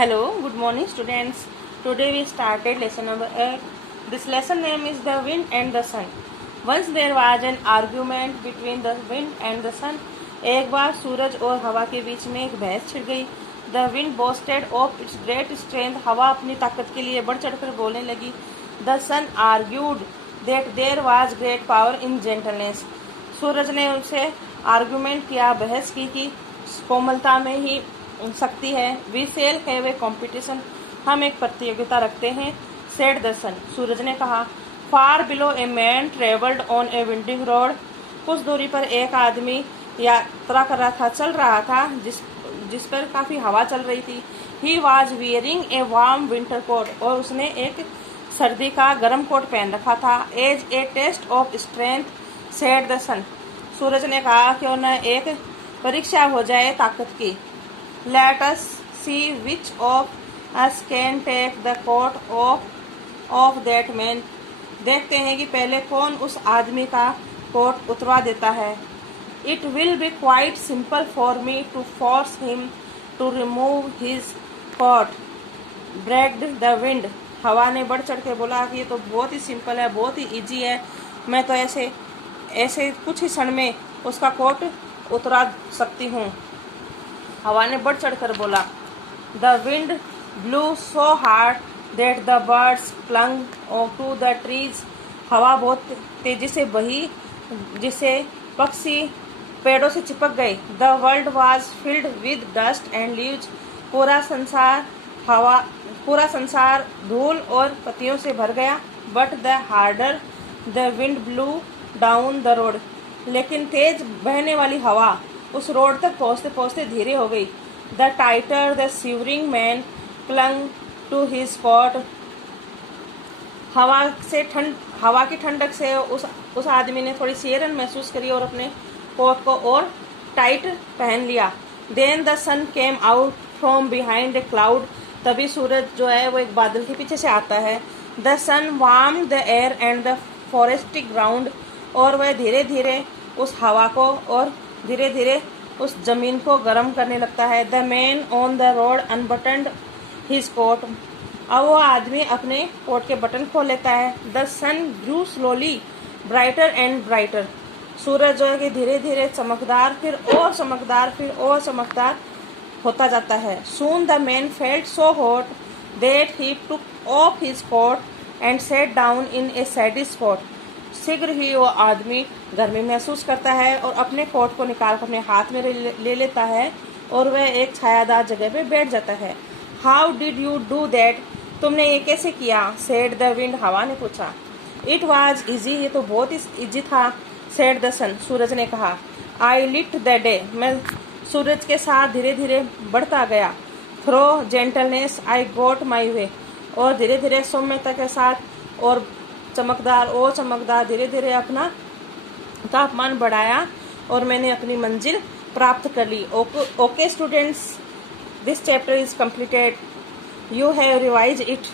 Hello, good morning students. Today we started lesson number 8. This lesson name is The Wind and the Sun. Once there was an argument between the wind and the sun. एक बार सूरज और हवा के बीच में एक बहस छिड़ गई. The wind boasted of its great strength. हवा अपनी ताकत के लिए बढ़ चढ़कर बोलने लगी. The sun argued that there was great power in gentleness. सूरज ने उनसे आर्गुमेंट किया, बहस की कि कोमलता में ही शक्ति है. We shall have a competition. हम एक प्रतियोगिता रखते हैं. Said the sun. सूरज ने कहा. फार below a man travelled on A winding road. कुछ दूरी पर एक आदमी यात्रा कर रहा था, चल रहा था, जिस पर काफी हवा चल रही थी. He was wearing a warm winter coat. और उसने एक सर्दी का गर्म कोट पहन रखा था. As a test of strength said the sun. सूरज ने कहा क्यों न एक परीक्षा हो जाए ताकत की. Let us see which of us can take the coat of that man. देखते हैं कि पहले कौन उस आदमी का कोट उतरवा देता है. It will be quite simple for me to force him to remove his coat, bragged the wind. हवा ने बढ़ चढ़ के बोला कि ये तो बहुत ही सिंपल है, बहुत ही इजी है. मैं तो ऐसे कुछ ही क्षण में उसका कोट उतरा सकती हूँ. हवा ने बढ़ चढ़कर बोला. The wind blew so hard that the birds clung to the trees. हवा बहुत तेजी से बही जिससे पक्षी पेड़ों से चिपक गए. The world was filled with dust and leaves. पूरा संसार धूल और पत्तियों से भर गया. But the harder the wind blue down the road. लेकिन तेज बहने वाली हवा उस रोड तक पहुंचते पहुंचते धीरे हो गई. The tighter the shivering man clung to his coat. हवा की ठंडक से उस आदमी ने थोड़ी सिहरन महसूस करी और अपने कोट को और टाइट पहन लिया. Then the sun came out from behind a cloud. तभी सूरज जो है वो एक बादल के पीछे से आता है. The sun warm the air and the forest ground. और वह धीरे धीरे उस हवा को और धीरे धीरे उस जमीन को गर्म करने लगता है. The man on the road unbuttoned his coat. अब वो आदमी अपने कोट के बटन खोल लेता है. The sun grew slowly brighter and brighter. सूरज जो है कि धीरे धीरे चमकदार, फिर और चमकदार, फिर और चमकदार होता जाता है. Soon the man felt so hot that he took off his coat and sat down in a shady spot. शीघ्र ही वो आदमी गर्मी महसूस करता है और अपने कोट को निकाल कर अपने हाथ में ले लेता है और वह एक छायादार जगह पे बैठ जाता है. How did you do that. तुमने ये कैसे किया. Said the wind. हवा ने पूछा. It was easy. ये तो बहुत ही इजी था. Said the sun. सूरज ने कहा. आई लिट द डे. मैं सूरज के साथ धीरे धीरे बढ़ता गया. थ्रो जेंटलनेस आई गोट माई वे. और धीरे धीरे सौम्यता के साथ और चमकदार धीरे धीरे अपना तापमान बढ़ाया और मैंने अपनी मंजिल प्राप्त कर ली. Okay students, this chapter is completed. You have revise it.